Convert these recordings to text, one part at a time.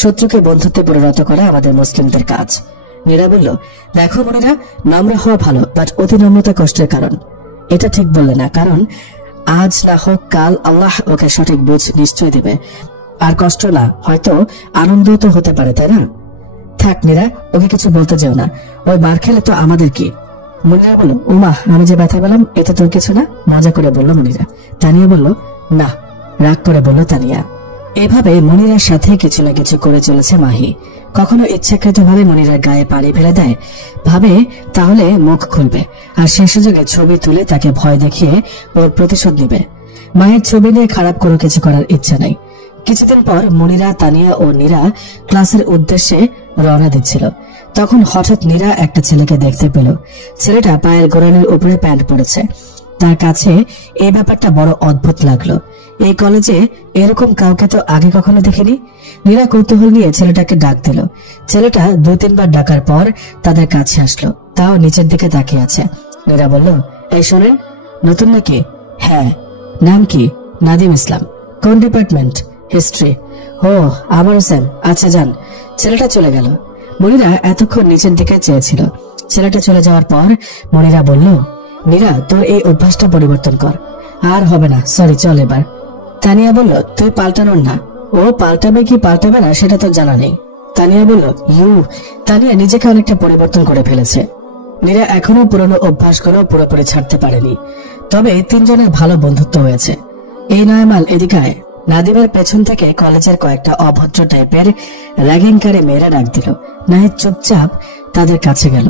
শত্রুকে বন্ধুত্বে পরিণত করা আমাদের মুসলিমদের কাজ। নীরা বলল, দেখো মনিরা, নম্র হওয়া ভালো, বাট অতি নম্রতা কষ্টের কারণ। এটা ঠিক বললে না, কারণ আজ না হোক কাল আল্লাহ ওকে সঠিক বুঝ নিশ্চয় দেবে। আর কষ্ট না, হয়তো আনন্দ তো হতে পারে, তাই না? থাক নীরা, ওকে কিছু বলতে যেও না, ওই মার খেলে তো আমাদের কি। মনিরা বলল, উমা, আমি যে ব্যথা পেলাম এতে তোর কিছু না, মজা করে বলল মনিরা। তানিয়া বলল, না, রাগ করে বলল তানিয়া। এভাবে মনিরার সাথে কিছু না কিছু করে চলেছে মাহি। কখনো ইচ্ছাকৃতভাবে মনিরার গায়ে পানি ফেলে দেয়, ভাবে তাহলে মুখ খুলবে, আর সে সুযোগে ছবি তুলে তাকে ভয় দেখিয়ে ওর প্রতিশোধ নিবে। মায়ের ছবি নিয়ে খারাপ কোনো কিছু করার ইচ্ছা নাই। কিছুদিন পর মনিরা, তানিয়া ও নীরা ক্লাসের উদ্দেশ্যে রওনা দিচ্ছিল। তখন হঠাৎ নীরা একটা ছেলেকে দেখতে পেল। ছেলেটা পায়ের গোড়ালির উপরে প্যান্ট পরেছে। তার কাছে এই ব্যাপারটা বড় অদ্ভুত লাগলো। এই কলেজে এরকম কাউকে তো আগে কখনো দেখিনি। নীরা কৌতূহল নিয়ে ছেলেটাকে ডাক দিল। ছেলেটা 2-3 বার ডাকার পর তাদের কাছে আসলো, তাও নিচের দিকে তাকিয়ে আছে। নীরা বলল, এই শোনেন, নতুন নাকি? হ্যাঁ। নাম কি? নাদিম ইসলাম। কোন ডিপার্টমেন্ট? হিস্ট্রি। ও, আমারও সেম। আচ্ছা যান। ছেলেটা চলে গেল। মনিরা এতক্ষণ নিচের দিকে চেয়েছিল। ছেলেটা চলে যাওয়ার পর মনিরা বলল, নীরা, তোর এই অভ্যাসটা পরিবর্তন কর। আর হবে না, সরি, চল এবার। তানিয়া বলল, তুই পাল্টানোর না। ও পাল্টাবে কি পাল্টাবে না সেটা তো জানা নেই। তানিয়া বলল, তানিয়া নিজেকে অনেকটা পরিবর্তন করে ফেলেছে। নীরা এখনো পুরনো অভ্যাসগুলো পুরোপুরি ছাড়তে পারেনি, তবে 3 জনের ভালো বন্ধুত্ব হয়েছে। এই নয় মাল, এদিকে আয়। নাদিমের পেছন থেকে কলেজের কয়েকটা অভদ্র টাইপের র্যাগিংকারী মেয়েরা ডাক দিল। নাহিদ চুপচাপ তাদের কাছে গেল।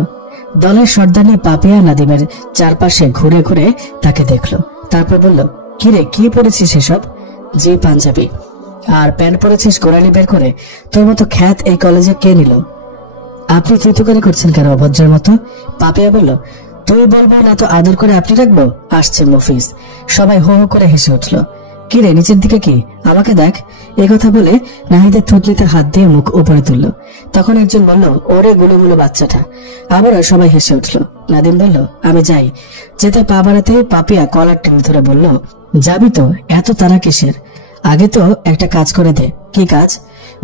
দলের সর্দারনি পাপিয়া নাদিমের চারপাশে ঘুরে ঘুরে তাকে দেখলো। তারপর বলল, কিরে, কি পড়েছিস এসব? জি, পাঞ্জাবি। আর প্যান্ট পরেছিস গোড়ালি বের করে? তোর মতো খ্যাত এই কলেজে কে নিল? আপনি তুতুকারি করছেন কেন অভদ্রের মতো? পাপিয়া বলল, তুই বলবো না তো আদর করে আপনি রাখবো? আসছে মফিজ। সবাই হো হো করে হেসে উঠল। কিরে, নিচের দিকে কি? আমাকে দেখ। এই কথা বলে নাহিদের থুতনিতে হাত দিয়ে মুখ উপরে তুলল। তখন একজন বলল, ওরে গুলোগুলো বাচ্চাটা। আবারও সবাই হেসে উঠল। নাদিম বলল, আমি যাই। যেতে পা বাড়াতে পাপিয়া কলার টেনে ধরে বলল, যাবি তো? এত তারা কিসের? আগে তো একটা কাজ করে দে। কি কাজ?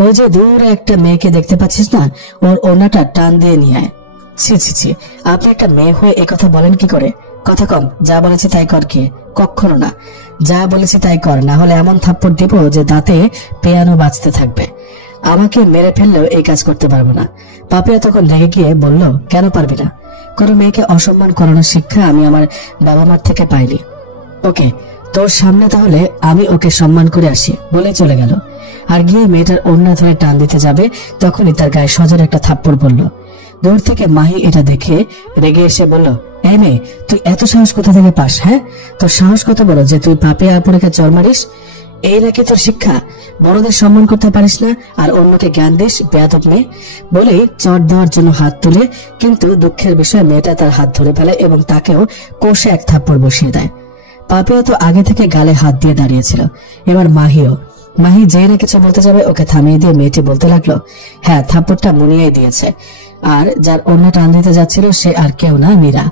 ওই যে দূরে একটা মেয়েকে দেখতে পাচ্ছিস না, ওর ওড়নাটা টান দিয়ে নিয়ে আয়। ছি ছি ছি, আপনি একটা মেয়ে হয়ে এই কথা বলেন কি করে? কথা কম, যা বলেছে তাই কর। কি? কখনো না। যা বলেছি তাই কর, না হলে এমন থাপ্পড় দিব যে দাঁতে পেয়ানো বাজতে থাকবে। আমাকে মেরে ফেললেও এই কাজ করতে পারবো না। পাপিয়া তখন রেগে গিয়ে বলল, কেন পারবি না? কোনো মেয়েকে অসম্মান করানোর শিক্ষা আমি আমার বাবা মার থেকে পাইনি। ওকে, তোর সামনে তাহলে আমি ওকে সম্মান করে আসি, বলে চলে গেল। আর গিয়ে মেয়েটার ওড়না ধরে টান দিতে যাবে, তখনই তার গায়ে সজোরে একটা থাপ্পড় পড়ল। দূর থেকে মাহি এটা দেখে রেগে এসে বলল, এই মেয়ে, তুই এত সাহস কোথা থেকে পাস? হ্যাঁ, তোর সাহস কত বড় যে তুই পাপিয়া আপুরেকে চড় মারিস? এই নাকি তোর শিক্ষা? বড়দের সম্মান করতে পারিস না আর অন্যকে জ্ঞান দিস, বেয়াদব মেয়ে। বলেই চড় দেওয়ার জন্য হাত তুলে, কিন্তু দুঃখের বিষয় মেয়েটা তার হাত ধরে ফেলে এবং তাকেও কষে এক থাপ্পড় বসিয়ে দেয়। পাপিয়া তো আগে থেকে গালে হাত দিয়ে দাঁড়িয়েছিল, এবার মাহিও। মাহি যেই না কিছু বলতে যাবে, ওকে থামিয়ে দিয়ে মেয়েটি বলতে লাগলো, হ্যাঁ, থাপ্পড়টা মুনিয়াই দিয়েছে। আর যার অন্য টান দিতে যাচ্ছিল সে আর কেউ না, নীরা।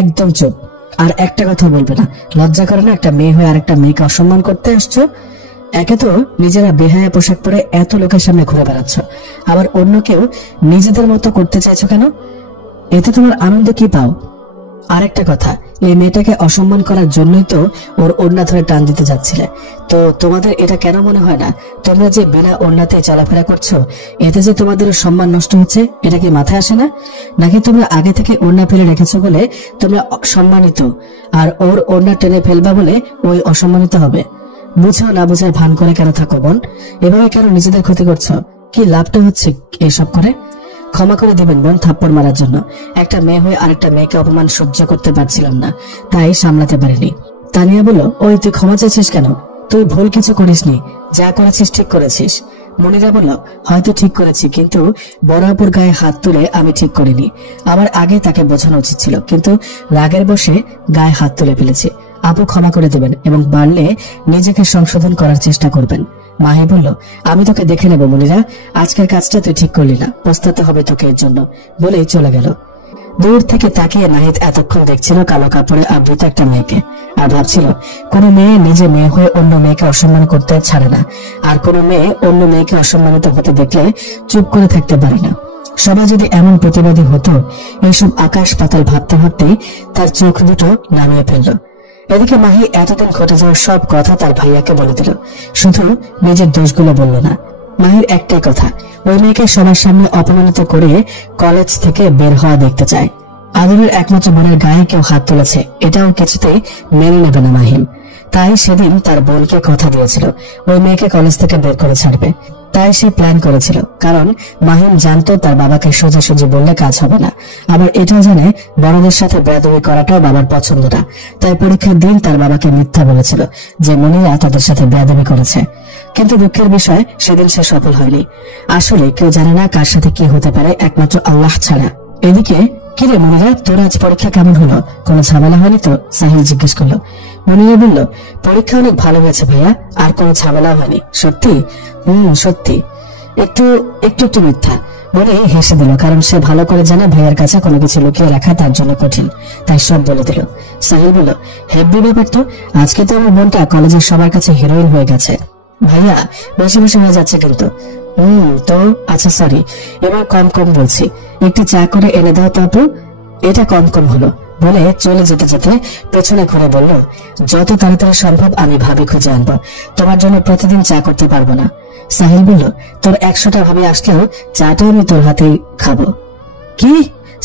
একদম চুপ, আর একটা কথা বলবে না। লজ্জা করে না একটা মেয়ে হয়ে আরেকটা মেয়েকে অসম্মান করতে আসছো? একে তো নিজেরা বেহায়া পোশাক পরে এত লোকের সামনে ঘুরে বেড়াচ্ছ, আবার অন্য কেউ নিজেদের মতো করতে চাইছো কেন? এতে তোমার আনন্দ কি পাও? আর একটা কথা, এই মেয়েটাকে অসম্মান করার জন্যই তো ওর ওড়না ধরে টান দিতে যাচ্ছিলে। তো তোমাদের এটা কেন মনে হয় না তোমরা যে বিনা ওড়নাতে চলাফেরা করছো, এতে যে তোমাদের সম্মান নষ্ট হচ্ছে, এটা কি মাথায় আসে না? নাকি তোমরা আগে থেকে ওড়না ফেলে রেখেছো বলে তোমরা সম্মানিত, আর ওর ওড়না টেনে ফেলবা বলে ওই অসম্মানিত হবে? বুঝাও না বুঝার ভান করে কেন থাকো বোন? এভাবে কেন নিজেদের ক্ষতি করছো? কি লাভটা হচ্ছে এসব করে? ক্ষমা করে দিবেন বোন, থাপ্পড় মারার জন্য। একটা মেয়ে হয়ে আরেকটা মেয়েকে অপমান সহ্য করতে পারছিলাম না, তাই সামলাতে পারিনি। তানিয়া বলল, ওই তুই ক্ষমা চাইছিস কেন? তুই ভুল কিছু করিসনি, যা করেছিস ঠিক করেছিস। মনিরা বলল, হয়তো ঠিক করেছি, কিন্তু বড় আপুর গায়ে হাত তুলে আমি ঠিক করিনি। আমার আগে তাকে বোঝানো উচিত ছিল, কিন্তু রাগের বশে গায়ে হাত তুলে ফেলেছি। আপু ক্ষমা করে দেবেন এবং পারলে নিজেকে সংশোধন করার চেষ্টা করবেন। মাহি বলল, আমি তোকে দেখে নেব মনিরা, আজকের কাজটা তুই ঠিক করলি না, পস্তাতে হবে তোকে এর জন্য, বলেই চলে গেল। দূর থেকে তাকিয়ে নাহিদ এতক্ষণ দেখছিল কালো কাপড়ে আবৃত একটা মেয়েকে, আর ভাবছিল কোনো মেয়ে নিজে মেয়ে হয়ে অন্য মেয়েকে অসম্মান করতে ছাড়ে না, আর কোনো মেয়ে অন্য মেয়েকে অসম্মানিত হতে দেখলে চুপ করে থাকতে পারে না। সবাই যদি এমন প্রতিবাদী হতো। এইসব আকাশ পাতাল ভাবতে ভাবতেই তার চোখ দুটো নামিয়ে ফেলল। এদিকে মাহি এতদিন ঘটে যাওয়া সব কথা তার ভাইয়াকে বলে দিল, শুধু নিজের দোষগুলো বলল না। মাহির একটাই কথা, ওই মেয়েকে সবার সামনে অপমানিত করে কলেজ থেকে বের হওয়া দেখতে চায়। আদরের একমাত্র বোনের গায়ে কেউ হাত তুলেছে, এটাও কিছুতেই মেনে নেবে না মাহিম। তাই সেদিন তার বোনকে কথা দিয়েছিল ওই মেয়েকে কলেজ থেকে বের করে ছাড়বে। তাই সে প্ল্যান করেছিল, কারণ মাহিম জানতো তার বাবাকে সোজাসুজি বললে কাজ হবে না। আবার এটাও জানে বড়দের সাথে বেয়াদবি করাটাও বাবার পছন্দ না। তাই পরীক্ষার দিন তার বাবাকে মিথ্যা বলেছিল যে মনিরা তাদের সাথে বেয়াদবি করেছে। কিন্তু দুঃখের বিষয়, সেদিন সে সফল হয়নি। আসলে কেউ জানে না কার সাথে কি হতে পারে, একমাত্র আল্লাহ ছাড়া। এদিকে, কিরে মনিরা, তোর আজ পরীক্ষা কেমন হলো? কোনো ঝামেলা হয়নি তো? সাহিল জিজ্ঞেস করলো। মনিরা বলল, পরীক্ষা অনেক ভালো হয়েছে ভাইয়া, আর কোনো ঝামেলা হয়নি। সত্যি? সত্যি। একটু একটু একটু মিথ্যা বলে হেসে দিল, কারণ সে ভালো করে জানে ভাইয়ার কাছে কোনো কিছু লুকিয়ে রাখা তার জন্য কঠিন, তাই সব বলে দিল। সাহিল বলল, হেব্বি ব্যাপার তো, আজকে তো আমার বোনটা কলেজের সবার কাছে হিরোইন হয়ে গেছে। ভাইয়া বেশি বেশি হয়ে যাচ্ছে কিন্তু। তো আচ্ছা সরি, এবার কম কম বলছি, একটু চা করে এনে দাও তো আপু। এটা কম কম হলো বলে চলে যেতে যেতে পেছনে ঘুরে বলল, যত তাড়াতাড়ি সম্ভব আমি ভাবি খুঁজে আনবো, তোমার জন্য প্রতিদিন চা করতে পারবো না। সাহিল বলল, তোর 100টা ভাবি আসলেও চাটা আমি তোর হাতেই খাবো। কি?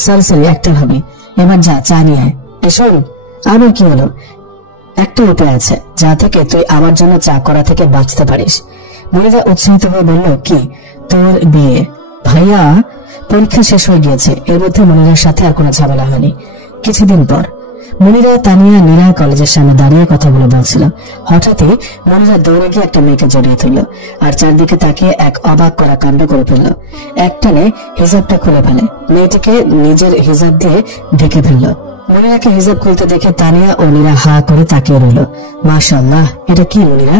সরি একটা ভাবি, এবার যা চা নিয়ে আয়। শোন, আমার কি হলো, একটা উপায় আছে যা থেকে তুই আমার জন্য চা করা থেকে বাঁচতে পারিস। মনিরা উৎসাহিত হয়ে বলল, কি? তোর বিয়ে। ভাইয়া, পরীক্ষা শেষ হয়ে গিয়েছে, এর মধ্যে মনিরার সাথে আর কোনো ঝামেলা হয়নি। কিছুদিন পর মনিরা, তানিয়া, নীরা কলেজের সামনে দাঁড়িয়ে কথাগুলো বলছিল। হঠাৎই মনিরা দৌড়ে গিয়ে একটা মেয়েকে জড়িয়ে তুলল, আর চারদিকে তাকিয়ে এক অবাক করা কাণ্ড করে ফেলল। একটানে হিজাবটা খুলে ফেলে, মেয়েটিকে নিজের হিজাব দিয়ে ঢেকে ফেলল। মনিরাকে হিজাব খুলতে দেখে তানিয়া ও নীরা হা করে তাকিয়ে রইল। মাশাআল্লাহ, এটা কি মনিরা?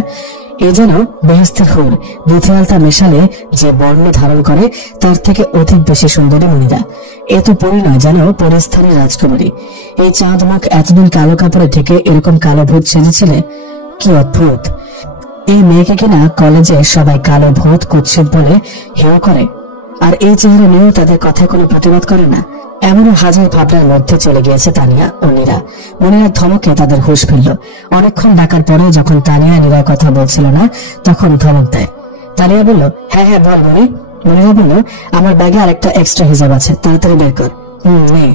এ যেন বেহেশতের হুর, দুধে আলতা মেশালে যে বর্ণ ধারণ করে তার থেকে অধিক বেশি সুন্দরী মনিরা। এত পরি নয়, যেন পরিস্থানের রাজকুমারী। এই চাঁদ মুখ এতদিন কালো কাপড়ে ঢেকে এরকম কালো ভূত সেজেছিলে, কি অদ্ভুত। এই মেয়েকে কিনা কলেজে সবাই কালো ভূত কুৎসিত বলে হেয় করে, আর এই চেহারা নিয়েও তাদের কথায় কোনো প্রতিবাদ করে না। এমনও হাজার ভাবনার মধ্যে চলে গিয়েছে তানিয়া ও নীরা। মনিরার ধমকে তাদের হুঁশ ফিরল। অনেকক্ষণ ডাকার পরে যখন তানিয়া নীরার কথা বলছিল না, তখন ধমক দেয়। তানিয়া বলল, হ্যাঁ বল মনি। মনিরা বলল, আমার ব্যাগে আরেকটা এক্সট্রা হিসাব আছে, তাড়াতাড়ি বের কর। নে।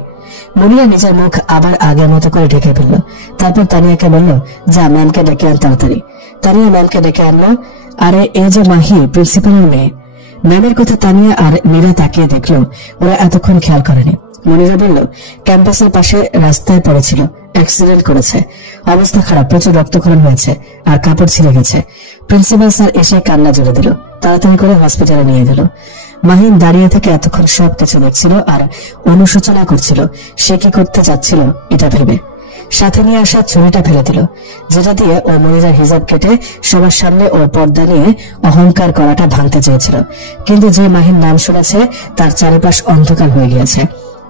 মনিরা নিজের মুখ আবার আগের মতো করে ঢেকে ফেলল। তারপর তানিয়াকে বলল, যা ম্যামকে ডেকে আন তাড়াতাড়ি। তানিয়া ম্যামকে ডেকে আনলো। আরে এ যে মাহি, প্রিন্সিপালের মেয়ে। ম্যামের কথা তানিয়া আর নীরা তাকিয়ে দেখলো, ওরা এতক্ষণ খেয়াল করেনি। মনিরা বলল, ক্যাম্পাসের পাশে রাস্তায় পড়েছিল, অ্যাক্সিডেন্ট করেছে, অবস্থা খারাপ, প্রচুর রক্তক্ষরণ হয়েছে আর কাপড় ছিঁড়ে গেছে। প্রিন্সিপাল স্যার এসে কান্না জুড়ে দিল, তাড়াতাড়ি করে হসপিটালে নিয়ে গেল। মাহিন দাঁড়িয়ে থেকে এতক্ষণ সবকিছু দেখছিল আর অনুশোচনা করছিল সে কি করতে যাচ্ছিল এটা ভেবে। সাথে নিয়ে আসা ছুরিটা ফেলে দিল, যেটা দিয়ে ও মনিরার হিজাব কেটে সবার সামনে ওর পর্দা নিয়ে অহংকার করাটা ভাঙতে চেয়েছিল। কিন্তু যে মাহিন নাম শুনেছে তার চারিপাশ অন্ধকার হয়ে গিয়েছে।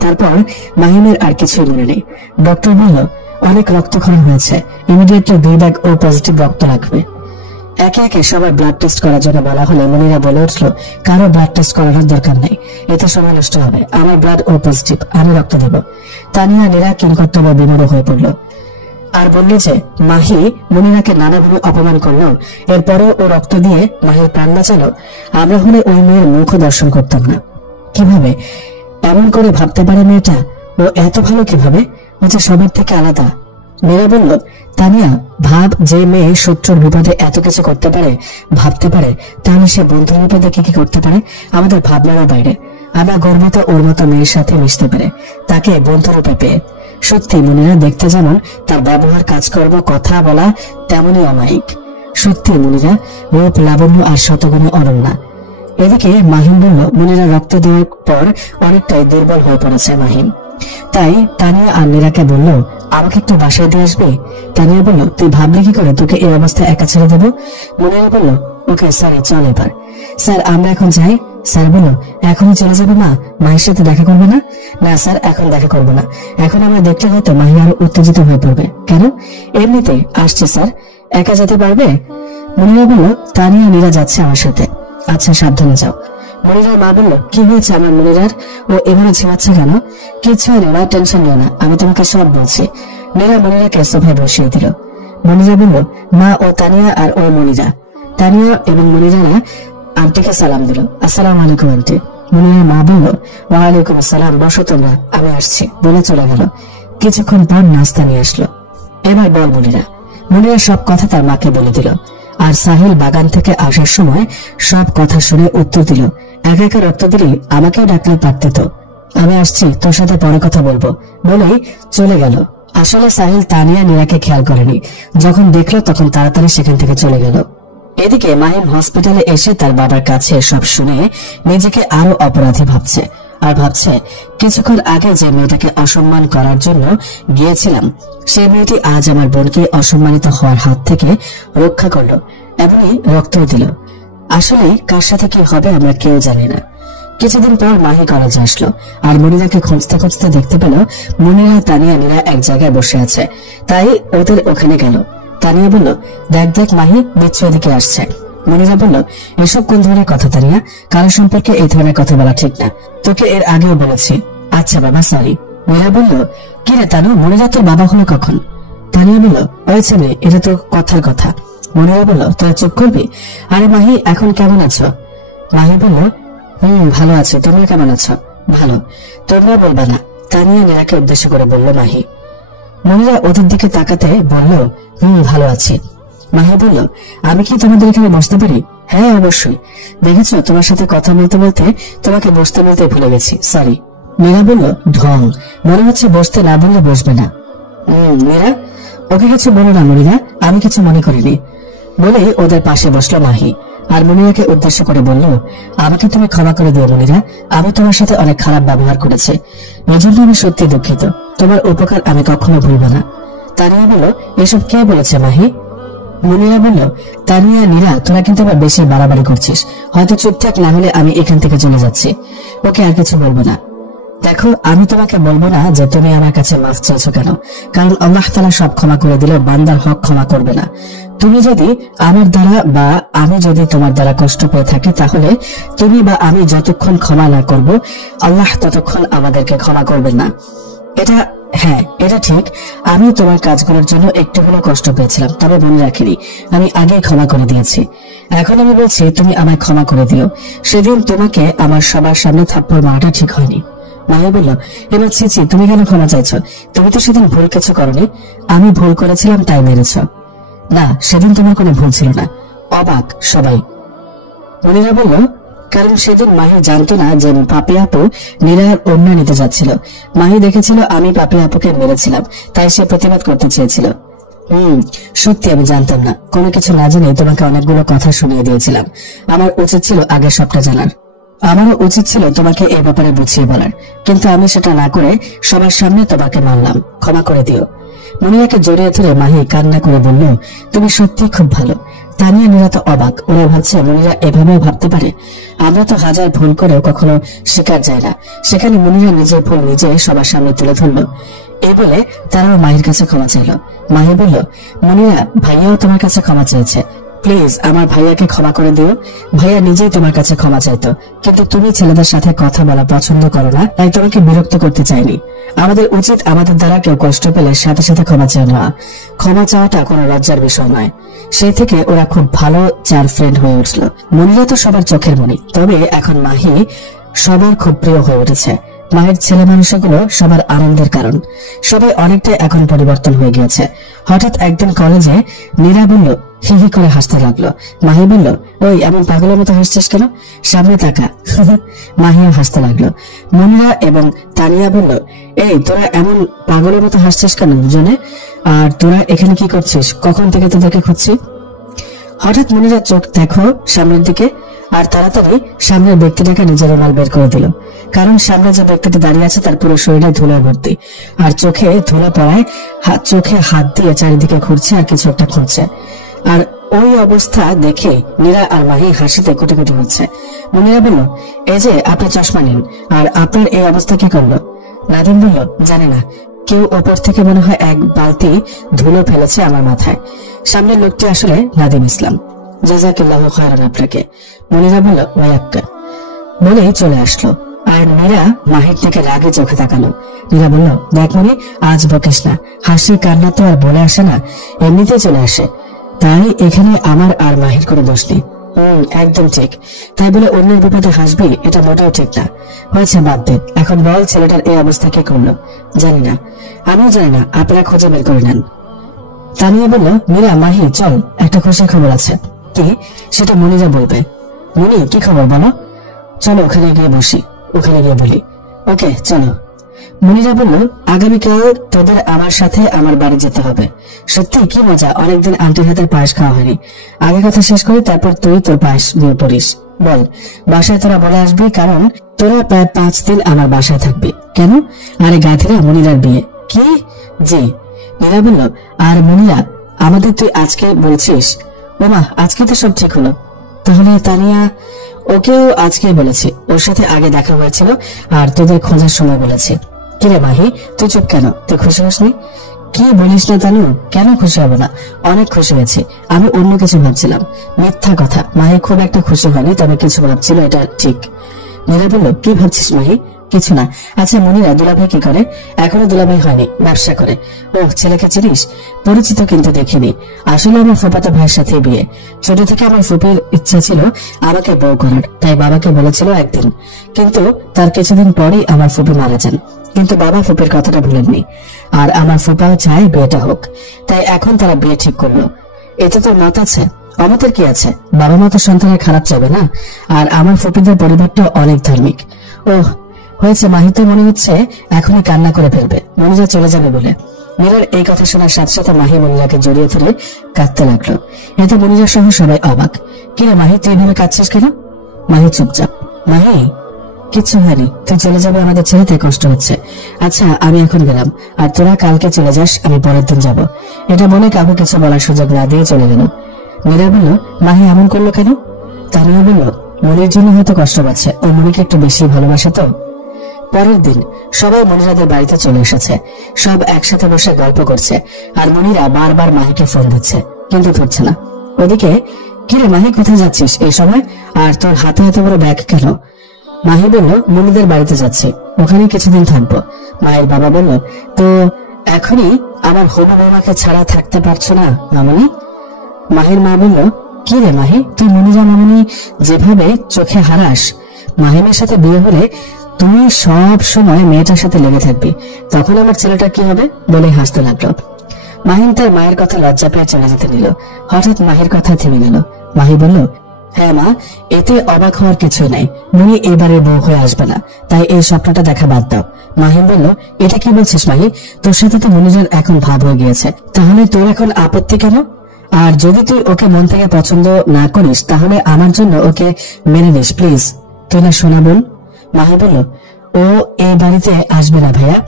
তারপর মাহিমের আর কিছুই মনে নেই। ডক্টর বলল, অনেক রক্তক্ষরণ হয়েছে, ইমিডিয়েটলি 2 ব্যাগ ও পজিটিভ রক্ত লাগবে। একে একে সবার ব্লাড টেস্ট করার জন্য বলা হলে মনিরা বলে উঠল, কারো ব্লাড টেস্ট করানোর দরকার নেই, এতে সময় নষ্ট হবে। আমার ব্লাড ও পজিটিভ, আমি রক্ত দেব। তানিয়া নীরা কিংকর্তব্য বিমূঢ় হয়ে পড়ল আর বলল যে মাহি মনিরাকে নানাভাবে অপমান করলো, এরপরেও ও রক্ত দিয়ে মাহির প্রাণ বাঁচালো। আমরা হলে ওই মেয়ের মুখ দর্শন করতাম না। কিভাবে এমন করে ভাবতে পারে মেয়েটা? ও এত ভালো কিভাবে? ও যে সবার থেকে আলাদা। নীরা বলল, তানিয়া, ভাব, যে মেয়ে শত্রুর বিপদে এত কিছু করতে পারে, ভাবতে পারে, তাহলে সে বন্ধুর বিপদে কি কি করতে পারে আমাদের ভাবনার বাইরে। আমরা গর্বিত ওর মতো মেয়ের সাথে মিশতে পারে, তাকে বন্ধুরূপে পেয়ে। সত্যি মনিরা দেখতে যেমন, তার ব্যবহার, কাজকর্ম, কথা বলা তেমনই অমায়িক। সত্যি মনিরা রূপ, লাবণ্য আর শতগুণে অনন্যা। এদিকে মাহিম বলল, মনিরা রক্ত দেওয়ার পর অনেকটাই দুর্বল হয়ে পড়েছে মাহিম। তাই তানিয়া আর নীরাকে বলল, আমাকে একটু বাসায় দিয়ে আসবে। তানিয়া বলল, তুই ভাবলি কি করে তোকে এই অবস্থায় একা ছেড়ে দেবো? মনিরা বলল, ওকে সরি, চল এবার। স্যার আমরা এখন যাই। স্যার বলল, এখনই চলে যাবে মা? মায়ের সাথে দেখা করবে না? না স্যার, এখন দেখা করবো না। এখন আমরা দেখলে হয়তো মাহি আরো উত্তেজিত হয়ে পড়বে। কেন? এমনিতে আসছে স্যার। একা যেতে পারবে? মনিরা বলল, তানিয়া নীরা যাচ্ছে আমার সাথে। আচ্ছা, সাবধানে যাও। মনিরার মা বলল, কি হয়েছে আমার মনিরার? ও এভাবে ঝিমাচ্ছে কেন? কিছু হয়নি মা, টেনশন নিও না, আমি তোমাকে সব বলছি। নীরা মনিরাকে সোফায় বসিয়ে দিল। মনিরা বলল, মা ও তানিয়া আর ও মনিরা। তানিয়া এবং মনিরারা আন্টিকে সালাম দিল। আসসালামু আলাইকুম আন্টি। মনিরার মা বলল, ওয়ালাইকুম আসসালাম, বসো তোমরা, আমি আসছি বলে চলে গেল। কিছুক্ষণ পর নাস্তা নিয়ে আসলো। এবার বল মনিরা। মনিরা সব কথা তার মাকে বলে দিল। আর সাহিল বাগান থেকে আসার সময় সব কথা শুনে উত্তর দিল, একা একা রক্ত দিলি আমাকেও ডাকলে পারতে তো। আমি আসছি, তোর সাথে পরে কথা বলবো বলেই চলে গেল। আসলে সাহিল তানিয়া নীরাকে খেয়াল করেনি। যখন দেখলো তখন তাড়াতাড়ি সেখান থেকে চলে গেল। এদিকে মাহিম হসপিটালে এসে তার বাবার কাছে সব শুনে নিজেকে আরো অপরাধী ভাবছে। আর ভাবছে, কিছুক্ষণ আগে যে মেয়েটাকে অসম্মান করার জন্য গিয়েছিলাম, সেই মেয়েটি আজ আমার বোনকে অসম্মানিত হওয়ার হাত থেকে রক্ষা করলো, এমনই রক্তও দিল। আসলে কার সাথে কি হবে আমরা কেউ জানি না। কিছুদিন পর মাহি কলেজে আসলো আর মনিরাকে খুঁজতে খুঁজতে দেখতে পেল মনিরা, তানিয়া, নীরা এক জায়গায় বসে আছে। তাই ওদের ওখানে গেল। তানিয়া বলল, দেখ দেখ মাহি, বিচ্ছু এদিকে আসছে। মনিরা বলল, এসব কোন ধরনের কথা তানিয়া? কারো সম্পর্কে এই ধরনের কথা বলা ঠিক না, তোকে এর আগেও বলেছি। আচ্ছা বাবা, সরি। নীরা বলল, কি রে তানু, মনিরা তোর বাবা হলো কখন? তানিয়া বলল, ওই ছেলে, এটা তো কথার কথা। মনিরা বলল, তোরা চুপ করবি? আরে মাহি, এখন কেমন আছো? মাহি বলল, ভালো আছো, তোমরা কেমন আছো? ভালো। তোমরা বলবা না, তানিয়া নীরাকে উদ্দেশ্য করে বলল মাহি। মনিরা ওদের দিকে তাকাতে বলল, ভালো আছি। মাহি বলল, আমি কি তোমাদের এখানে বসতে পারি? হ্যাঁ অবশ্যই। দেখেছো, তোমার সাথে কথা বলতে বলতে তোমাকে বসতে বলতে ভুলে গেছি, সরি। নীরা বলল, ঢং, মনে হচ্ছে বসতে না বললে বসবে না। নীরা, ওকে কিছু বলো না মনিরা, আমি কিছু মনে করিনি বলে ওদের পাশে বসলো মাহি। আর মনিরাকে উদ্দেশ্য করে বলল, আমাকে তুমি ক্ষমা করে দিও মনিরা, আমি তোমার সাথে অনেক খারাপ ব্যবহার করেছি, এজন্য আমি সত্যি দুঃখিত। তোমার উপকার আমি কখনো ভুলব না। তানিয়া বলল, এসব কে বলেছে মাহি? মনিরা বলল, তানিয়া, নীরা, তোরা কিন্তু আবার বেশি বাড়াবাড়ি করছিস, হয়তো চুপ থাক, না হলে আমি এখান থেকে চলে যাচ্ছি। ওকে আর কিছু বলবো না। দেখো, আমি তোমাকে বলবো না যে তুমি আমার কাছে মাফ চাইছো কেন, কারণ আল্লাহ তাআলা সব ক্ষমা করে দিলেও বান্দার হক ক্ষমা করবে না। তুমি যদি আমার দ্বারা বা আমি যদি তোমার দ্বারা কষ্ট পেয়ে থাকি, তাহলে তুমি বা আমি যতক্ষণ ক্ষমা না করব, আল্লাহ ততক্ষণ আমাদেরকে ক্ষমা করবেন না। এটা ঠিক, আমি তোমার কাজগুলোর জন্য একটু হলেও কষ্ট পেয়েছিলাম, তবে মনে রাখিনি, আমি আগেই ক্ষমা করে দিয়েছি। এখন আমি বলছি, তুমি আমায় ক্ষমা করে দিও। সেদিন তোমাকে আমার সবার সামনে থাপ্পড় মারাটা ঠিক হয়নি। মায়া বলল, এবার ছিছি, তুমি কেন ক্ষমা চাইছো? তুমি তো সেদিন ভুল কিছু করনি। আমি ভুল করেছিলাম তাই মেরেছ। না, সেদিন তোমার কোনো ভুল ছিল না। অবাক সবাই। মনিরা বলল, কারণ সেদিন মাহি জানতো না যে পাপি আপু নীরার ওড়না নিতে যাচ্ছিল। মাহি দেখেছিল আমি পাপি আপুকে মেরেছিলাম, তাই সে প্রতিবাদ করতে চেয়েছিল। সত্যি আমি জানতাম না, কোনো কিছু না জেনে তোমাকে অনেকগুলো কথা শুনিয়ে দিয়েছিলাম। আমার উচিত ছিল আগে সবটা জানার। আমারও উচিত ছিল তোমাকে এই ব্যাপারে বুঝিয়ে বলার, কিন্তু আমি সেটা না করে সবার সামনে তোমাকে মারলাম, ক্ষমা করে দিও। মনিরাকে জড়িয়ে ধরে মাহি কান্না করে বলল, তুমি সত্যি খুব ভালো। তানিয়া, নীরা তো অবাক, ওরা ভাবছে মনিরা এভাবেও ভাবতে পারে। আমরা তো হাজার ভুল করেও কখনো শিকার যায় না, সেখানে মনিরা নিজের ভুল নিজে সবার সামনে তুলে ধরলো। এই বলে তারাও মাহির কাছে ক্ষমা চাইল। মাহি বলল, মনিরা, ভাইয়াও তোমার কাছে ক্ষমা চেয়েছে, প্লিজ আমার ভাইয়াকে ক্ষমা করে দিও। ভাইয়া নিজেই তোমার কাছে ক্ষমা চাইতো, কিন্তু তুমি ছেলেদের সাথে কথা বলা পছন্দ করো না, তাই তোমাকে বিরক্ত করতে চাইনি। আমাদের উচিত আমাদের দ্বারা কেউ কষ্ট পেলে সাথে সাথে ক্ষমা চেয়ে নেওয়া। ক্ষমা চাওয়াটা কোনো লজ্জার বিষয় নয়। সেই থেকে ওরা খুব ভালো চার ফ্রেন্ড হয়ে উঠল। মনিরা তো সবার চোখের মনি, তবে এখন মাহি সবার খুব প্রিয় হয়ে উঠেছে। মায়ের ছেলে মানুষগুলো সবার আনন্দের কারণ। সবাই অনেকটাই এখন পরিবর্তন হয়ে গিয়েছে। হঠাৎ একদিন কলেজে নীরা বলল, হি হি করে হাসতে লাগলো। মাহি বলল, ওই এমন পাগলের মতো হাসছিস কেন, সামনে তাকা। মাহিও হাসতে লাগলো। মনিরা এবং তানিয়া বলল, এই তোরা এমন পাগলের মতো হাসছিস কেন দুজনে, আর তোরা এখানে কি করছিস, কখন থেকে তোদেরকে খুঁজছি। হঠাৎ মনিরা চোখ দেখো সামনের দিকে, আর তাড়াতাড়ি সামনের ব্যক্তিটাকে নিজের রুমাল বের করে দিল, কারণ সামনে যে ব্যক্তিটা দাঁড়িয়ে আছে তার পুরো শরীরে ধুলো ভর্তি, আর চোখে ধুলো পড়ায় চোখে হাত দিয়ে চারিদিকে ঘুরছে আর কিছু একটা খুঁজছে। আর ওই অবস্থা দেখে নীরা আর মাহি হাসিতে কুটিকুটি হচ্ছে। মনিরা বলল, এই যে আপনি চশমা নিন, আর আপনার এই অবস্থা কি করলো? নাদিম বলল, জানি না, কেউ ওপর থেকে মনে হয় এক বালতি ধুলো ফেলেছে আমার মাথায়। সামনের লোকটি আসলে নাদিম ইসলাম। জাযাকাল্লাহু খায়রান আপনাকে। মনিরা বলল, ওয়াক্কা বলেই চলে আসলো। আর নীরা মাহির থেকে রাগে চোখে তাকালো। নীরা বলল, দেখ মনি, আজ বকিস না, হাসি কান্না তো আর বলে আসে না, এমনিতেই চলে আসে, তাই এখানে আমার আর মাহির কোনো দোষ নেই। একদম ঠিক। তাই বলে অন্যের বিপদে হাসবি, এটা মোটেও ঠিক না। হয়েছে, বাদ দে। এখন বল, ছেলেটার এই অবস্থা কে করলো? জানি না। আমিও জানি না, আপনারা খুঁজে বের করে নেন। তানিয়া বলল, মীরা, মাহি, চল, একটা খুশির খবর আছে। কি? সেটা মনিরা বলবে। মনি, কি খবর বলো? চলো ওখানে গিয়ে বসি, ওখানে গিয়ে বলি। ওকে, চলো। মনিরা বলল, আগামীকাল তোদের আমার সাথে আমার বাড়ি যেতে হবে। সত্যি? কি মজা, অনেকদিন আন্টির হাতের পায়েস খাওয়া হয়নি। আগে কথা শেষ করি, তারপর তুই তোর পায়েস দিয়ে পড়িস। বল, বাসায় তোরা বলে আসবি, কারণ তোরা প্রায় 5 দিন আমার বাসায় থাকবি। কেন? আরে গাধিরা, মনিরার বিয়ে। কি? জি। নীরা বলল, আর মনিরা, আমাদের তুই আজকে বলছিস? ওমা, আজকে তো সব ঠিক হলো। তাহলে তানিয়া? ওকেও আজকে বলেছি, ওর সাথে আগে দেখা হয়েছিল আর তোদের খোঁজার সময় বলেছি। কিরে মাহি, তুই চুপ কেন? তুই খুশি হসনি? কি বলিস না তানু, কেন খুশি হব না? অনেক খুশি হয়েছি। আমি অন্য কিছু ভাবছিলাম। মিথ্যা কথা, মাহি খুব একটা খুশি হয়নি, তবে কিছু ভাবছিল, এটা ঠিক। নীরা বলল, কি ভাবছিস মাহি? কিছু না। আচ্ছা মনিরা, দুলাভাই কি করে? এখনো দুলাভাই হয়নি, ব্যবসা করে। ও, ছেলেকে চিনিস? পরিচিত, কিন্তু দেখিনি। আসলে আমার ফুফাতো ভাইয়ের সাথে বিয়ে। ছোট থেকে আমার ফুপির ইচ্ছা ছিল আমাকে বউ করার, তাই বাবাকে বলেছিল একদিন, কিন্তু তার কিছুদিন পরেই আমার ফুপি মারা যান। কিন্তু বাবা ফুপির কথাটা ভুলেননি, আর আমার ফুপাও চায় বিয়েটা হোক, তাই এখন তারা বিয়ে ঠিক করলো। এতে তোর মত আছে? আমাদের কি আছে, বাবা মা তো সন্তানের খারাপ চাইবে না। আর আমার ফুপিদের পরিবারটা অনেক ধার্মিক। ওহ, হয়েছে মাহি, তো মনে হচ্ছে এখনই কান্না করে ফেলবে, মনিরা চলে যাবে বলে। মীরার এই কথা শোনার সাথে সাথে মাহি মনিরাকে জড়িয়ে ধরে কাঁদতে লাগলো। এতে মনিরা সহ সবাই অবাক। কিরে মাহি, তুই এভাবে কাঁদছিস কেন? মাহি চুপচাপ। মাহি, কিচ্ছু হয়নি, তুই চলে যাবে আমাদের ছেড়ে, তাই কষ্ট হচ্ছে। আচ্ছা, আমি এখন গেলাম, আর তোরা কালকে চলে যাস, আমি পরের দিন যাব। এটা বলে কাউকে কিছু বলার সুযোগ না দিয়ে চলে গেল। মীরা বলল, মাহি এমন করলো কেন? তানিয়া বলল, মনির জন্য হয়তো কষ্ট পাচ্ছে, ও মনিকে একটু বেশি ভালোবাসে তো। পরের দিন সবাই মনিরাদের বাড়িতে চলে এসেছে। সব একসাথে বসে গল্প করছে, আর মনিরা বারবার মাহিকে ফোন দিচ্ছে, কিন্তু ধরছে না। ওদিকে, কিরে মাহি, কোথায় যাচ্ছিস এই সময়? আর তোর হাতে এত বড় ব্যাগ কেন? মাহি বলল, মনিদের বাড়িতে যাচ্ছি, ওখানে কিছুদিন থাকবো। মায়ের বাবা বলল, তো এখনই আমার হবু মামাকে ছাড়া থাকতে পারছো না মামনি? মাহির মা বলল, কি রে মাহি, তুই মনিরা মামনি যেভাবে চোখে হারাস, মাহিমের সাথে বিয়ে হলে তুই সব সময় মেয়েটার সাথে লেগে থাকবি, তখন আমার ছেলেটা কি হবে? বলে হাসতে লাগলো। মাহিম তার মায়ের কথা লজ্জা পেয়ে চলে যেতে নিল। হঠাৎ মাহির কথা থেমে গেল। মাহি বলল, হ্যাঁ মা, এতে অবাক হওয়ার কিছু নাই, মনি এবারে বউ হয়ে আসবে না, তাই এই স্বপ্নটা দেখা বাদ দাও। মাহিম বলল, এটা কি বলছিস মাহি? তোর সাথে তো মনিরার এখন ভাব হয়ে গিয়েছে, তাহলে তোর এখন আপত্তি কেন? আর যদি তুই ওকে মন থেকে পছন্দ না করিস, তাহলে আমার জন্য ওকে মেনে নিস প্লিজ। তুই না শোনা বোন? মাহি বলল, ও এই বাড়িতে আসবে না ভাইয়া।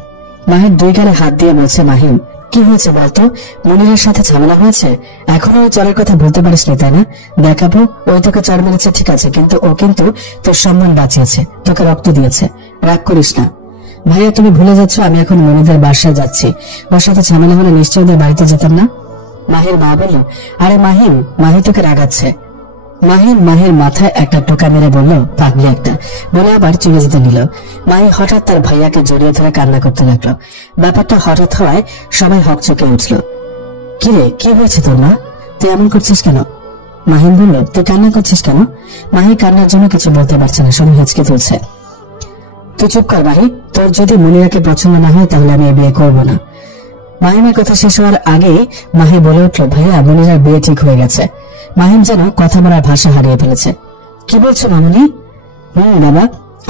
মাহির 2 গালে হাত দিয়ে বলছে, মাহিম কি হয়েছে বলতো? মনিরের সাথে ঝামেলা হয়েছে? এখনো ওই চরের কথা বলতে পারিস নি, তাই না? দেখাবো, ওই তোকে চর মেরেছে ঠিক আছে, কিন্তু ও কিন্তু তোর সম্মান বাঁচিয়েছে, তোকে রক্ত দিয়েছে, রাগ করিস না। ভাইয়া, তুমি ভুলে যাচ্ছ আমি এখন মনিদের বাসায় যাচ্ছি, ওর সাথে ঝামেলা হলে নিশ্চয় ওদের বাড়িতে যেতাম না। মাহির মা বলল, আরে মাহিম, মাহি তোকে রাগাচ্ছে। মাহির মাথায় একটা টোকা মেরে বলল, পাগলি একটা, বলে আবার চলে যেতে নিল। মাহি হঠাৎ তার ভাইয়াকে জড়িয়ে ধরে কান্না করতে লাগলো। ব্যাপারটা হঠাৎ হওয়ায় সবাই হকচকে উঠল। কিরে, কি হয়েছে তোর মা? তুই এমন করছিস কেন? মাহিম বলল, তুই কান্না করছিস কেন? মাহি কান্নার জন্য কিছু বলতে পারছে না, শুনে হেঁচকে তুলছে। তুই চুপ কর মাহি, তোর যদি মনিরাকে পছন্দ না হয় তাহলে আমি বিয়ে করবো না। মাহিমের কথা শেষ হওয়ার আগেই মাহি বলে উঠল, ভাইয়া, মনিরার বিয়ে ঠিক হয়ে গেছে। মাহিম যেন কথা বলার ভাষা হারিয়ে ফেলেছে। কি বলছো মামনি? বাবা,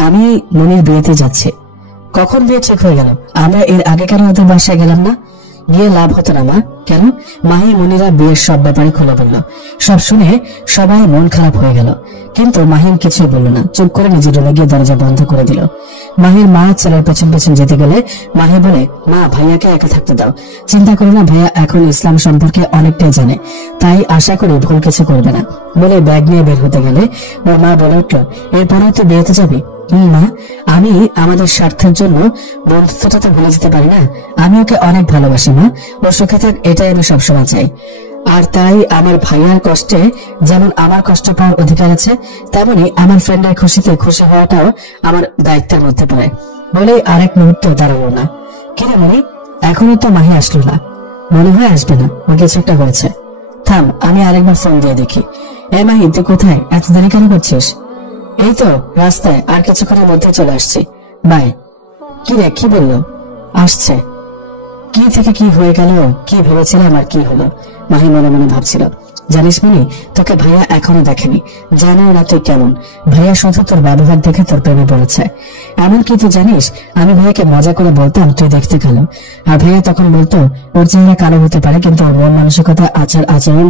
আমি মনির বিয়েতে যাচ্ছি। কখন বিয়ে ঠিক হয়ে গেল? আমরা এর আগে কেন ওদের বাসায় গেলাম না? গিয়ে লাভ হতো না মা? কেন? মাহি মনিরা বিয়ের সব ব্যাপারে খুলে বলল। সব শুনে সবাই মন খারাপ হয়ে গেল, কিন্তু মাহিম কিছুই বলল না, চুপ করে নিজের রুমে গিয়ে দরজা বন্ধ করে দিল। মাহির মা ছেলের পেছন পেছন যেতে গেলে মাহি বলে, মা ভাইয়াকে একা থাকতে দাও, চিন্তা করো না, ভাইয়া এখন ইসলাম সম্পর্কে অনেকটাই জানে, তাই আশা করি ভুল কিছু করবে না বলে ব্যাগ নিয়ে বের হতে গেলে ওর মা বলে উঠল, এরপরে তুই বিয়েতে যাবি? মা, আমি আমাদের স্বার্থের জন্য বন্ধুত্বটা তো ভুলে যেতে পারি না। আমি ওকে অনেক ভালোবাসি মা, ওর সুখে থাক এটাই আমি সবসময় চাই। আর তাই আমার ভাইয়ার কষ্টে যেমন আমার কষ্ট পাওয়ার অধিকার আছে, তেমনি আমার ফ্রেন্ডের খুশিতে খুশি হওয়াটাও আমার দায়িত্বের মধ্যে পড়ে বলে আরেক মুহূর্ত দাঁড়ালো না। কিরে মনি, এখনো তো মাহি আসলো না? মনে হয় আসবে না, ও কিছু একটা করেছে। থাম, আমি আরেকবার ফোন দিয়ে দেখি। এ মাহি, তুই কোথায়? এত দেরি কেন করছিস? এই তো রাস্তায়, আর কিছুক্ষণের মধ্যে চলে আসছি, বাই। কি রে, কি বললো? আসছে। কি থেকে কি হয়ে গেল, কি ভেবেছিলাম আর কি হলো? মাহি মনে মনে ভাবছিল। জানিস মনি, তোকে ভাইয়া এখনো দেখেনি, জানেও না তুই কেমন। ভাইয়া শুধু তোর ব্যবহার দেখে তোর প্রেমে পড়েছে। এমনকি তুই জানিস, আমি ভাইয়াকে মজা করে বলতাম তুই দেখতে কালো, আর ভাইয়া তখন বলতো ওর চেহারা কালো হতে পারে, কিন্তু ওর মন মানসিকতা, আচার আচরণ,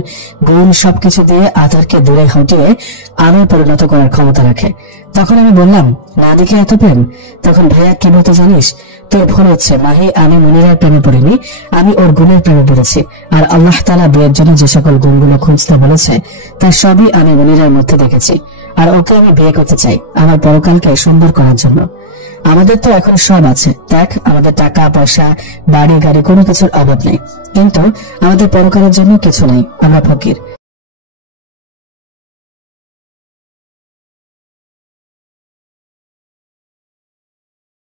গুণ সবকিছু দিয়ে আধারকে দূরে হটিয়ে আলোয় পরিণত করার ক্ষমতা রাখে। তখন আমি বললাম, না দেখে এত প্রেম? তখন ভাইয়া কি বলতে জানিস, তোর ভুল হচ্ছে মাহি, আমি মনিরার প্রেমে পড়িনি, আমি ওর গুণের প্রেমে পড়েছি। আর আল্লাহ তাআলা বিয়ের জন্য যে সকল গুণগুলো খুঁজতে বলেছে তার সবই আমি মনিরার মধ্যে দেখেছি। আর ওকে আমি বিয়ে করতে চাই আমার পরকালকে সুন্দর করার জন্য। আমাদের তো এখন সব আছে, দেখ আমাদের টাকা পয়সা, বাড়ি গাড়ি, কোনো কিছুর অভাব নেই, কিন্তু আমাদের পরকালের জন্য কিছু নেই, আমরা ফকির।